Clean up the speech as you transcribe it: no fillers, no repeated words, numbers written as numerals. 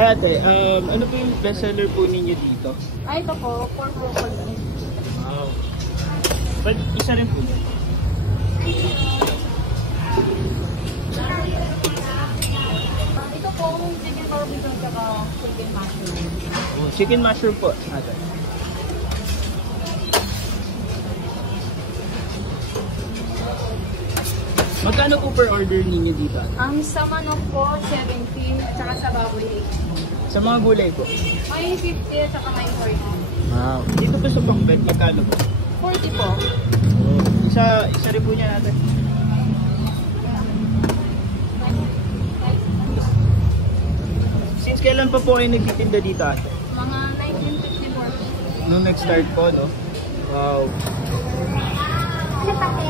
Ay ate, ano po yung bestseller po ninyo dito? Ay, ito po, pork broccoli. Wow. But isa rin po. Ito po, chicken barbecue tsaka chicken mushroom. Oh, chicken mushroom po, ate. Magkano po per order ninyo dito? Sa manok po, 70, tsaka sa baboy 80. Sa mga gulay po? May 50 tsaka may 40. Wow. Dito po sa pangbet, magkano po? 40 po. Isa rin po niya natin. Since kailan pa po kayo nagtitinda dito ate? Mga 1954. Nung nag-start po, no? Wow. Ano pati?